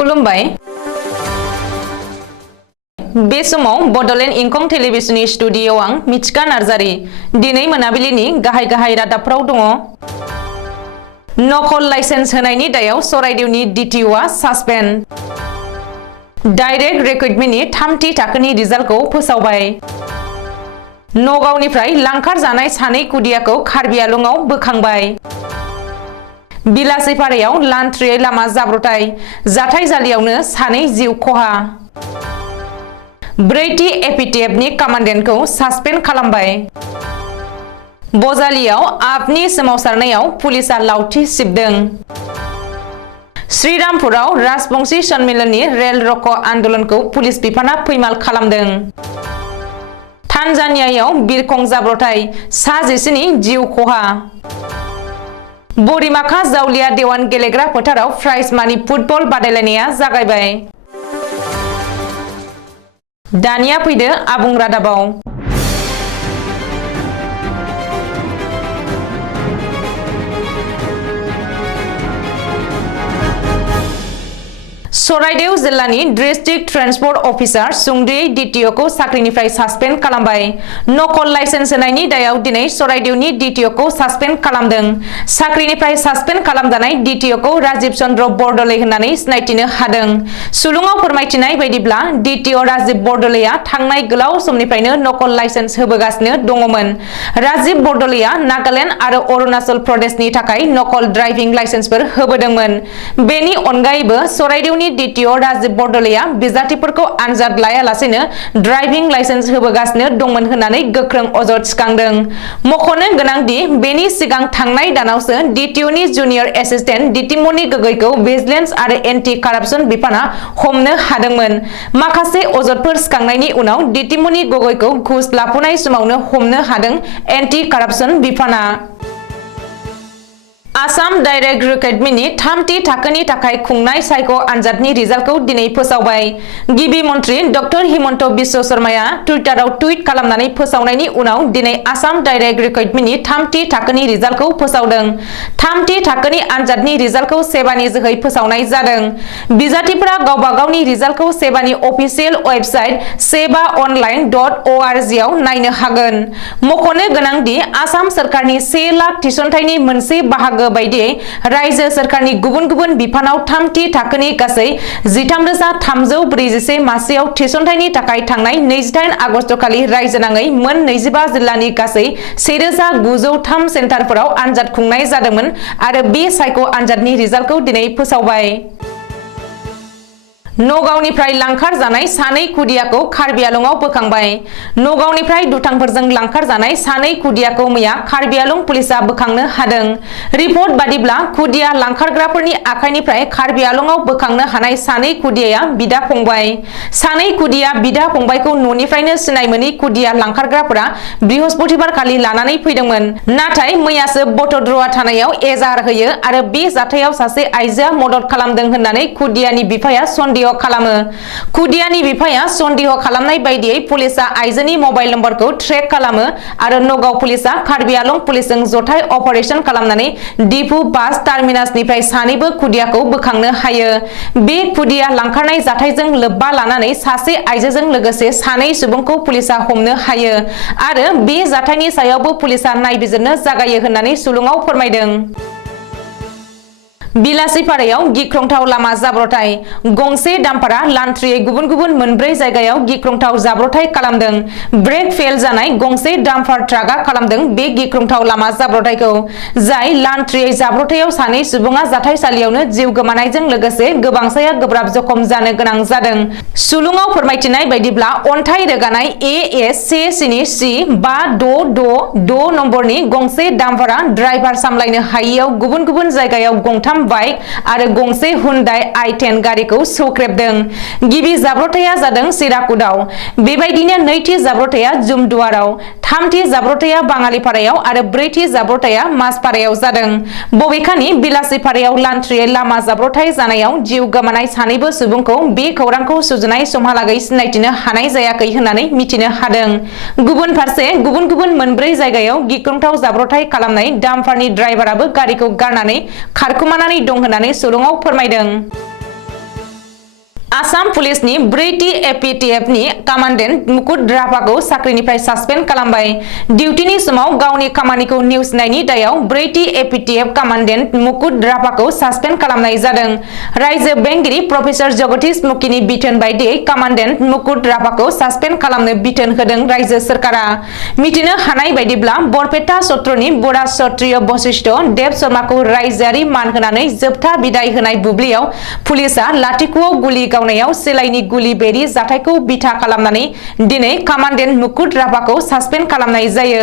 खुलुमबाय बे समाव बडलेण्ड इंखं टेलिभिजननि स्टुडिय'आव आं मिथिका नार्जारी दिनै मोनाबिलिनि गाहाय रादाबफोराव दङ। नकल लाइसेन्स होनायनि दायाव सराइदेउनि DTOआ सासपेन्ड। डाइरेक्ट रिक्रुटमेन्टनि 3थि थाखोनि रिजाल्टखौ फोसावबाय। नगावनिफ्राय लांखार जानाय सानै खुदियाखौ कार्बि आंलंआव बोखांबाय। बिलासिपारायाव लान्थ्रियै लामा जाब्रबथाय जाथायजालियावनो सानै जिउ खहा। ब्रैथि एपिटिएफनि कमान्डेन्टखौ सासपेन्ड खालामबाय। बजालियाव आपनि सोमावसारनायाव पुलिसा लावथि सिबदों। श्रीरामपुराव राजबंशी सन्मेलननि रेल रक' आन्दोलनखौ पुलिस बिफाना फैमाल खालामदों। तान्जानियायाव बिरखं जाब्रबथाय सा 10नि जिउ खहा। बरिमाखा जावलिया देवान गेलेग्रा फोथाराव प्राइज मानि फुटबल बादायलायनाया जागायबाय। दानिया फैदो आबुं रादाबाव। सराइदेउ जिल्लानि डिस्ट्रिक्ट ट्रान्सपर्ट अफिसार सुंदयै DTOखौ साख्रिनिफ्राय सासपेन्ड खालामबाय। नकल लाइसेन्स होनायनि दायाव दिनै सराइदेउनि DTOखौ सासपेन्ड खालामदों। साख्रिनिफ्राय सासपेन्ड खालामजानाय DTOखौ राजीव चन्द्र बरदलै होननानै सिनायथिनो हादों। सुलुङाव फोरमायथिनाय बायदिब्ला DTO राजीव बरदलैया थांनाय गोलाव समनिफ्रायनो नकल लाइसेन्स होबोगासिनो दङमोन। राजीव बरदलैया नागालेण्ड आरो अरुणाचल प्रदेशनि थाखाय नकल ड्राइभिं लाइसेन्सफोर होबोदोंमोन। बेनि अनगायैबो सराइदेउनि DTO राजीव बरदलैया बिजाथिफोरखौ आनजाद लायालासेनो ड्राइभिं लाइसेन्स होबोगासिनो दंमोन होननानै गोख्रों अजद थिखांदों। मख'नो गोनांदि बेनि सिगां थांनाय दानावसो DTOनि जुनियर एसिस्टेन्ट दितिमनि गगैखौ भिजिलेन्स आरो एन्टि कारापसन बिफाना हमनो हादोंमोन। माखासे अजदफोर सिखांनायनि उनाव दितिमनि गगैखौ घुस लाफुनाय समावनो हमनो हादों एन्टि कारापसन बिफाना। आसाम डाइरेक्ट रिक्रुटमेन्टनि 3थि थाखोनि थाखाय खुंनाय सायख' आनजादनि रिजाल्टखौ दिनै फोसावबाय। गिबि मन्थ्रि डक्टर हिमन्त बिश्व शर्माया टुइटाराव टुइट खालामनानै फोसावनायनि उनाव दिनै आसाम डाइरेक्ट रिक्रुटमेन्टनि 3थि थाखोनि रिजाल्टखौ फोसावदों। 3थि थाखोनि आनजादनि रिजाल्टखौ सेबानि जोहै फोसावनाय जादों। बिजाथिफोरा गावबा गावनि रिजाल्टखौ सेबानि अफिसियेल वेबसाइट sebaonline.org आव नायनो हागोन। मख'नो गोनांदि आसाम सोरखारनि 1 लाख थिसनथाइनि मोनसे बाहागो बायदियै रायजो सोरखारनि गुबुन गुबुन बिफानाव 3थि थाखोनि गासै 13,341 मासियाव थिसनथाइनि थाखाय थांनाय 28 आगस्ट खालि रायजोनाङै मोन 25 जिल्लानि गासै 1903 सेन्टारफोराव आनजाद खुंनाय जादोंमोन आरो बे सायख' आनजादनि रिजाल्टखौ दिनै फोसावबाय। नगावनिफ्राय लांखार जानाय सानै खुदियाखौ कार्बि आंलंआव बोखांबाय। नगावनिफ्राय दुथांफोरजों लांखार जानाय सानै खुदियाखौ मैया कार्बि आंलं पुलिसा बोखांनो हादों। रिपर्ट बादिब्ला खुदिया लांखारग्राफोरनि आखाइनिफ्राय कार्बि आंलंआव बोखांनो हानाय सानै खुदियाया बिदा फंबाय। सानै खुदिया बिदा फंबायखौ न'निफ्रायनो सिनाय मोनै खुदिया लांखारग्राफोरा बृहस्पतिबार खालि लानानै फैदोंमोन। नाथाय मैयासो बटद्रवा थानायाव एजाहार होयो आरो बे जाथायाव सासे आइजोआ मदद खालामदों होननानै खुदियानि बिफाया सन्देह खालामो। खुदियानि बिफाया सन्देह खालामनाय बायदियै पुलिसा आइजोनि मबाइल नम्बरखौ ट्रेक खालामो आरो नगाव पुलिसा कार्बि आंलं पुलिसजों जथाय अपारेशन खालामनानै डिफु बास टार्मिनासनिफ्राय सानैबो खुदियाखौ बोखांनो हायो। बे खुदिया लांखारनाय जाथायजों लोब्बा लानानै सासे आइजोजों लोगोसे सानै सुबुंखौ पुलिसा हमनो हायो आरो बे जाथायनि सायावबो पुलिसा नायबिजिरनो जागायो होननानै सुलुङाव फोरमायदों। बिलासिपारायाव गिख्रंथाव लामा जाब्रबथाय गंसे डाम्पारा लान्थ्रियै गुबुन गुबुन मोनब्रै जायगायाव गिख्रंथाव जाब्रबथाय खालामदों। ब्रेक फेल जानाय गंसे डाम्पार ट्राकआ खालामदों बे गिख्रंथाव लामा जाब्रबथायखौ, जाय लान्थ्रियै जाब्रबथायाव सानै सुबुङा जाथायसालियावनो जिउ गोमानायजों लोगोसे गोबांसाया गोब्राब जखम जानो गोनां जादों। सुलुङाव फोरमायथिनाय बायदिब्ला अन्थाइ रोगानाय AS17C 5666 नम्बरनि गंसे डाम्पारा ड्राइभार सामलायनो हायैयाव गुबुन गुबुन जायगायाव गंथाम बाइक आरो गंसे हुन्डाइ i10 गारिखौ सौख्रेबदों। गिबि जाब्रबथाया जादों सिराकुदाव, बेबायदिनो नैथि जाब्रबथाया जुमदुवाराव, थामथि जाब्रबथाया बाङालिपारायाव आरो ब्रैथि जाब्रबथाया माजपारायाव जादों। बबेखानि बिलासिपारायाव लान्थ्रियै लामा जाब्रबथाय जानायाव जिउ गोमानाय सानैबो सुबुंखौ बे खौरांखौ सुजुनाय समहालागै सिनायथिनो हानाय जायाखै होननानै मिथिनो हादों। गुबुन फारसे गुबुन गुबुन मोनब्रै जायगायाव गिख्रंथाव जाब्रबथाय खालामनाय डाम्पारनि ड्राइभाराबो गारिखौ गारनानै खारखुमानानै दं होननानै सुलुङाव फोरमायदों। आसाम पुलिसनि ब्रैथि एपिटिएफनि कामान्डेन्ट मुकुट राभाखौ साख्रिनिफ्राय सासपेन्ड खालामबाय। डिउटिनि समाव गावनि खामानिखौ नेवसिनायनि दायाव ब्रैथि एपिटिएफ कामान्डेन्ट मुकुट राभाखौ सासपेन्ड खालामनाय जादों। रायजो बेंगिरि प्रफेसर जगदीश मुखिनि बिथोन बायदियै कामान्डेन्ट मुकुट राभाखौ सासपेन्ड खालामनो बिथोन होदों रायजो सोरखारा। मिथिनो हानाय बायदिब्ला बरपेटा सत्रनि बरा क्षत्रिय बशिष्ठ देब शर्माखौ रायजोआरि मान होनानै जोबथा बिदाय होनाय बुब्लियाव पुलिसआ लाथिख'आव गुलि गावनायाव सिलाइनि गुलि बेरि जाथायखौ बिथा खालामनानै दिनै कामान्डेन्ट मुकुट राभाखौ सासपेन्ड खालामनाय जायो।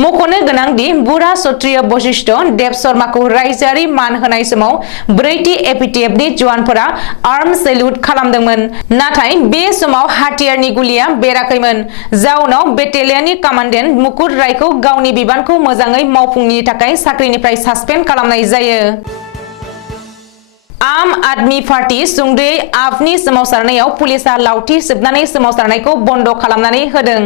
मख'नो गोनांदि बुरा क्षत्रिय बशिष्ठ देब शर्माखौ रायजोआरि मान होनाय समाव ब्रैथि एपिटिएफनि जवानफोरा आर्म सेल्युट खालामदोंमोन, नाथाय बे समाव हाथियारनि गुलिया बेराखैमोन। जाउनाव बेटेलियननि कामान्डेन्ट मुकुट रायखौ गावनि बिबानखौ मोजाङै मावफुंनि थाखाय साख्रिनिफ्राय सासपेन्ड खालामनाय जायो। आम आदमी पार्टी सुंद'यै आपनि सोमावसारनायाव पुलिसआ लावथि सोबनानै सोमावसारनायखौ बन्द खालामनानै होदों।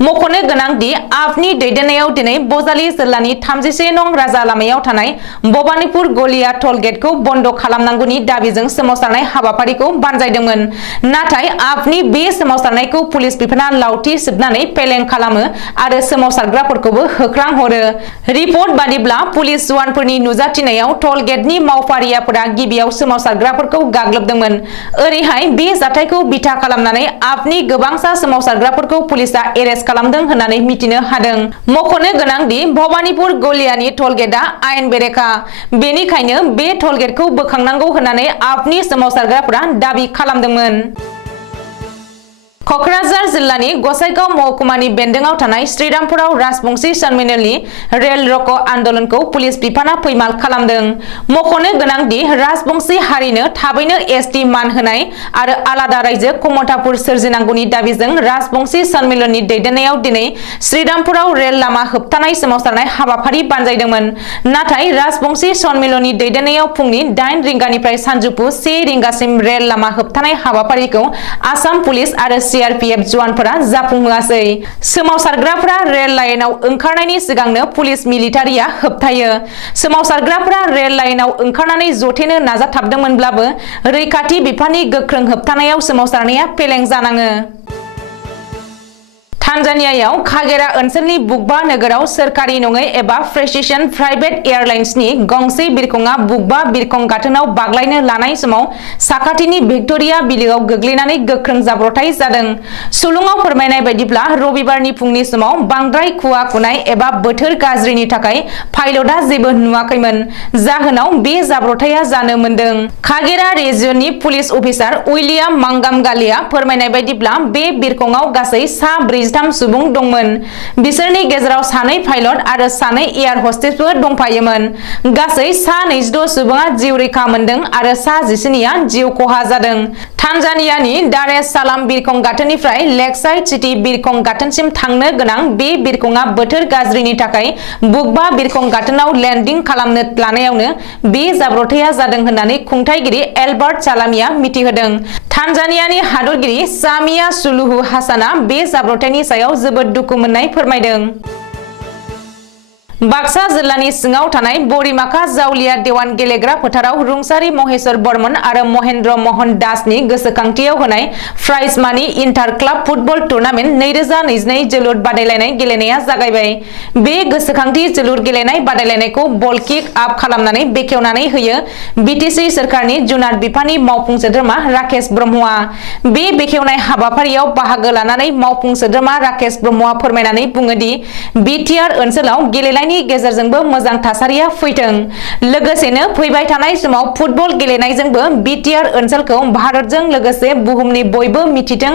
मख'नो गोनांदि आपनि दैदेननायाव दिनै बजालि जिल्लानि 31 नं राजा लामायाव थानाय भबानिपुर गलिया टल गेटखौ बन्द खालामनांगौनि दाबिजों सोमावसारनाय हाबाफारिखौ बानजायदोंमोन। नाथाय आपनि बे सोमावसारनायखौ पुलिस बिफाना लावथि सोबनानै फेलें खालामो आरो सोमावसारग्राफोरखौबो होख्रांहरो। रिपर्ट बादिब्ला पुलिस जवानफोरनि नुजाथिनायाव टल गेटनि मावफारियाफोरा गिबियाव सोमावसारग्राफोरखौ गाग्लोबदोंमोन। ओरैहाय बे जाथायखौ बिथा खालामनानै आपनि गोबांसा सोमावसारग्राफोरखौ पुलिसआ एरेस्ट खालामदों होननानै मिथिनो हादों। मख'नो गोनांदि भबानिपुर गलियानि टलगेटआ आयेन बेरेखा, बेनिखायनो बे टलगेटखौ बोखांनांगौ होननानै आपनि सोमावसारग्राफोरा दाबि खालामदोंमोन। कक्राझार जिल्लानि गसाइगाव महकुमानि बेन्दोंआव थानाय श्रीरामपुराव राजबंशी सन्मिलननि रेल रक' आन्दोलनखौ पुलिस बिफाना फैमाल खालामदों। मख'नो गोनांदि राजबंशी हारिनो थाबैनो एसटि मान होनाय आरो आलादा रायजो कमतापुर सोरजिनांगौनि दाबिजों राजबंशी सन्मिलननि दैदेननायाव दिनै श्रीरामपुराव रेल लामा होबथानाय सोमावसारनाय हाबाफारि बानजायदोंमोन। नाथाय राजबंशी सन्मिलननि दैदेननायाव फुंनि 8 रिंगानिफ्राय सानजौफु 1 रिंगासिम रेल लामा होबथानाय हाबाफारिखौ आसाम पुलिस आरो सीआरपीएफ जवानफोरा जाफुंहोआसै। सोमावसारग्राफोरा रेल लाइनाव ओंखारनायनि सिगांनो पुलिस मिलिटारिया होबथायो। सोमावसारग्राफोरा रेल लाइनाव ओंखारनानै जथेनो नाजाथाबदोंमोनब्लाबो रैखाथि बिफाननि गोख्रों होबथानायाव सोमावसारनाया फेलें जानाङो। तान्जानियायाव कागेरा ओनसोलनि बुकबा नोगोराव सोरखारि नङै एबा प्रेसिजन प्राइभेट एयारलाइन्सनि गंसे बिरखंआ बुकबा बिरखं गाथोनाव बाग्लायनो लानाय समाव साखाथिनि भिक्ट'रिया बिलोआव गोग्लैनानै गोख्रों जाब्रबथाय जादों। सुलुङाव फोरमायनाय बायदिब्ला रबिबारनि फुंनि समाव बांद्राय खुवा खुनाय एबा बोथोर गाज्रिनि थाखाय पाइलटआ जेबो नुवाखैमोन, जाहोनाव बे जाब्रबथाया जानो मोनदों। कागेरा रिजियननि पुलिस अफिसार उइलियाम मांगामगालिया फोरमायनाय बायदिब्ला बे बिरखंआव गासै सा 43 सुबुं दंमोन। बिसोरनि गेजेराव 2 पाइलट आरो 2 एयार हस्टेसफोर दंफायोमोन। गासै सा 26 सुबुङा जिउ रैखा मोनदों आरो सा 19आ जिउ खहा जादों। तान्जानियानि दार एस सालाम बिरखं गाथोननिफ्राय लेकसाइड सिटी बिरखं गाथोनसिम थांनो गोनां बे बिरखंआ बोथोर गाज्रिनि थाखाय बुकबा बिरखं गाथोनाव लेन्डिं खालामनो लानायावनो बे जाब्रबथाया जादों होननानै खुंथायगिरि एलबार्ट सालामिया मिथिहोदों। तान्जानियानि हादरगिरि सामिया सुलुहु हासाना बे जाब्रबथायनि सायाव जोबोद दुखु मोननाय फोरमायदों। बाक्सा जिल्लानि सिङाव थानाय बरिमाखा जावलिया देवान गेलेग्रा फोथाराव रुंसारि महेश्वर बर्मन आरो महेन्द्र मोहन दासनि गोसोखांथियाव होनाय प्राइज मानि इन्टार क्लाब फुटबल टुर्नामेन्ट 2022 जोलुर बादायलायनाय गेलेनाया जागायबाय। बे गोसोखांथि जोलुर गेलेनाय बादायलायनायखौ बल किक आप खालामनानै बेखेवनानै होयो बिटिसि सोरखारनि जुनार बिफाननि मावफुं सोद्रोमा राकेश ब्रह्मआ। बे बेखेवनाय हाबाफारियाव बाहागो लानानै मावफुं सोद्रोमा राकेश ब्रह्मआ फोरमायनानै बुङोदि बिटिआर ओनसोलाव गेलेनाय गेजेरजोंबो मोजां थासारिया फैथों, लोगोसेनो फैबाय थानाय समाव फुटबल गेलेनायजोंबो बिटिआर ओनसोलखौ भारतजों लोगोसे बुहुमनि बयबो मिथिथों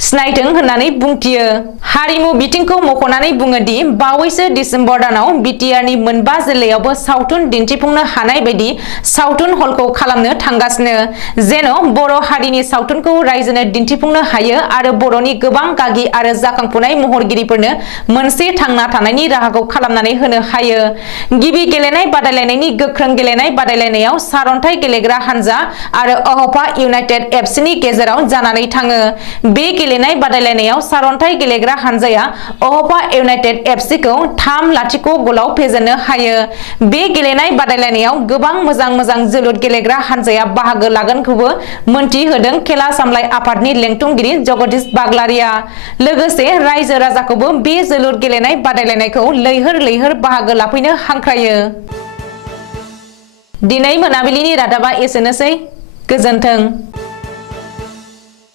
सिनायथों होननानै बुंथियो। हारिमु बिथिंखौ मख'नानै बुङोदि बावैसो डिसेम्बर दानाव बिटिआरनि मोनबा जिल्लायावबो सावथुन दिन्थिफुंनो हानाय बायदि सावथुन हलखौ खालामनो थांगासिनो, जेन' बर' हारिनि सावथुनखौ रायजोनो दिन्थिफुंनो हायो आरो बर'नि गोबां गागि आरो जाखांफुनाय महरगिरिफोरनो मोनसे थांना थानायनि राहाखौ खालामनानै होनो फेजेननो हायो। गिबि गेलेनाय बादायलायनायनि गोख्रों गेलेनाय बादायलायनायाव सारन्थाइ गेलेग्रा हानजा आरो अह'पा इउनाइटेड एफसिनि गेजेराव जानानै थाङो। बे गेलेनाय बादायलायनायाव सारन्थाइ गेलेग्रा हानजाया अह'पा इउनाइटेड एफसिखौ 3-0 गलाव फेजेननो हायो। बे गेलेनाय बादायलायनायाव गोबां मोजां जोलुर गेलेग्रा हानजाया बाहागो लागोनखौबो मोनथिहोदों खेला सामलाय आफादनि लेंथुमगिरि जगदीश बाग्लारिया। लोगोसे रायजो राजाखौबो बे जोलुर गेलेनाय बादायलायनायखौ लैहोर बाहागो लाफैनो हांख्रायो। दिनै मोनाबिलिनि रादाबा एसेनोसै। गोजोन्थों।